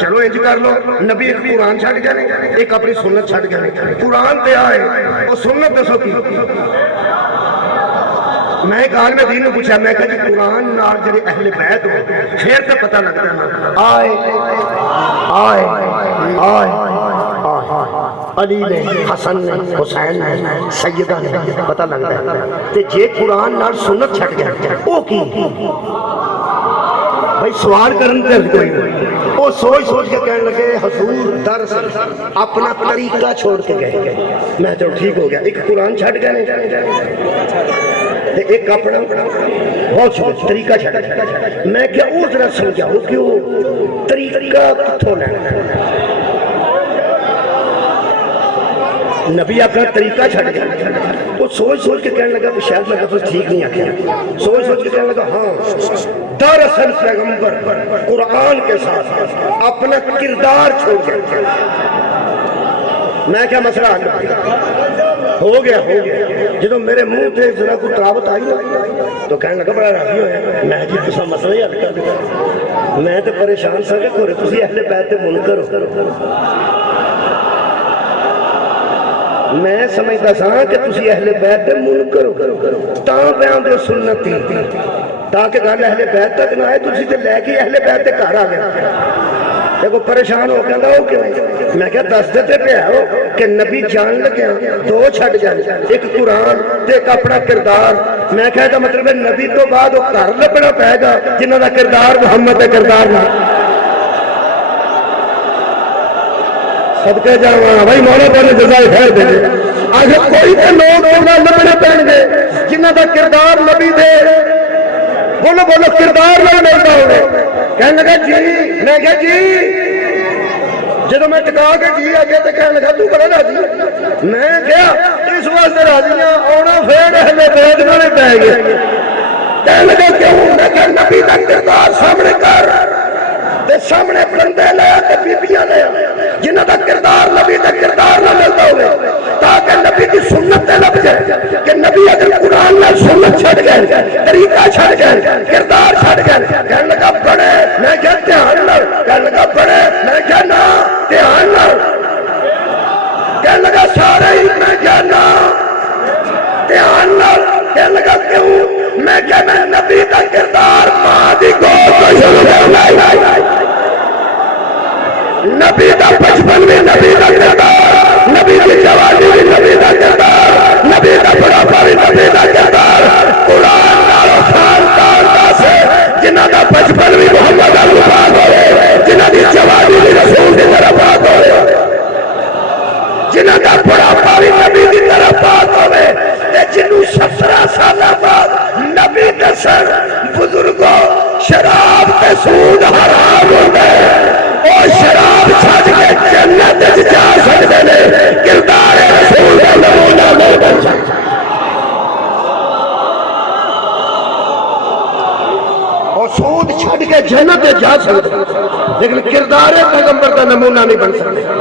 چلو انج کر لو نبی ایک قرآن چھڑ گئے ایک اپنی سنت چھڑ گئے قرآن تے آئے اور سنت دسو کی میں ایک عالم دین نے پوچھا میں کہا جی قرآن نال جڑے اہل بیت ہو پھر تے پتہ لگتا ہے آئے آئے آئے علی نے حسن نے حسین نے سیدہ نے پتہ لگتا ہے تے جے قرآن نال سنت چھٹ گیا او کی بھائی سوال کرن تے کوئی وہ سوچ کے کہنے لگے حضور دراصل اپنا طریقہ چھوڑ کے گئے میں تو ٹھیک ہو گیا ایک قرآن چھٹ گئے ایک اپنا بہت طریقہ چھٹ گیا میں کیا وہ ذرا سمجھاؤ کہ وہ طریقہ کتھوں لینا نبی اپنا طریقہ چھٹ گیا وہ سوچ کے کہنے لگا کہ شاید میں لفظ ٹھیک نہیں آکھیا سوچ کے کہنے لگا ہاں دراصل پیغمبر قرآن کے ساتھ اپنا کردار چھوڑ گیا میں کیا مسئلہ ہو گیا جدو میرے منہ تے ذرا کوئی تراوت آئی تو کہنے لگا بڑا راضی ہویا میں جی تسا مسئلہ ہی حل کر دیا میں تو پریشان سا کہ کھورے تسی اہل بیت تے منکر ہو میں سمجھتا سا کہ تسی اہل بیت تے منکر ہو تاں بیان دے سنت تھی تاکہ گل اہل بیت تک نہ آئے تسی تے لے کے اہل بیت تے گھر آ گیا دیکھو پریشان ہو کہندا ہو کہ میں کیا دس دیتے پہ ہو کہ نبی جان لگیا دو چھٹ جائے ایک قرآن تے ایک اپنا کردار میں کہتا مطلب ہے نبی تو بعد وہ گھر لبنا پائے گا جنہاں دا کردار محمد دا کردار نہ صدقے جاواں بھائی مولا تعالی جزائے خیر دے دے آخر کوئی تے لوگ انہاں لبنے پین گے جنہاں دا کردار نبی دے بولو کردار نہ ملتا ہوگا کہنے لگا جی میں کہا جی جدو میں ٹکا کے جی آگے تو کہنے لگا تو بڑا راضی میں کہا اس واسطے راضی ہوں آنا پھر اہل بیت میں پہ گئے کہنے لگا کیوں میں کہا نبی دا کردار سامنے کر تے سامنے پرندے لیا تے بیبیاں لیا جنہاں دا کردار نبی دا کردار نہ ملتا ہوئے تاکہ نبی کی سنت تے لب جائے کہ نبی اگر قرآن میں سنت چھڑ گئے طریقہ چھڑ گئے کردار چھڑ گئے کہنے لگا بڑے میں کہا دھیان نہ کہنے لگا بڑے میں کہا نا دھیان نہ کہنے لگا سارے ہی میں کہا نا دھیان نہ کہنے لگا کیوں میں کہا میں نبی کا کردار ماں دی گود کو شروع کرنا نبی دا بچپن بھی نبی دا کردار نبی کی جوانی بھی نبی دا کردار نبی دا بڑھاپا بھی نبی دا کردار قرآن نالو خاندان دا سے جنہ دا بچپن بھی محمد دا پاک ہوئے جنہ دی جوانی بھی رسول دی طرف پاک ہوئے جنہ دا بڑھاپا بھی نبی دی طرف پاک ہوئے جنہوں 17 سالہ بعد نبی دسر بزرگوں شراب تے سود حرام ہوتے اور شراب چھٹ کے جنت جا سکتے ہیں کردار رسول کا نمونہ نہیں بن سکتا اور سود چھٹ کے جنت جا سکتے لیکن کردار پیغمبر کا نمونہ نہیں بن سکتے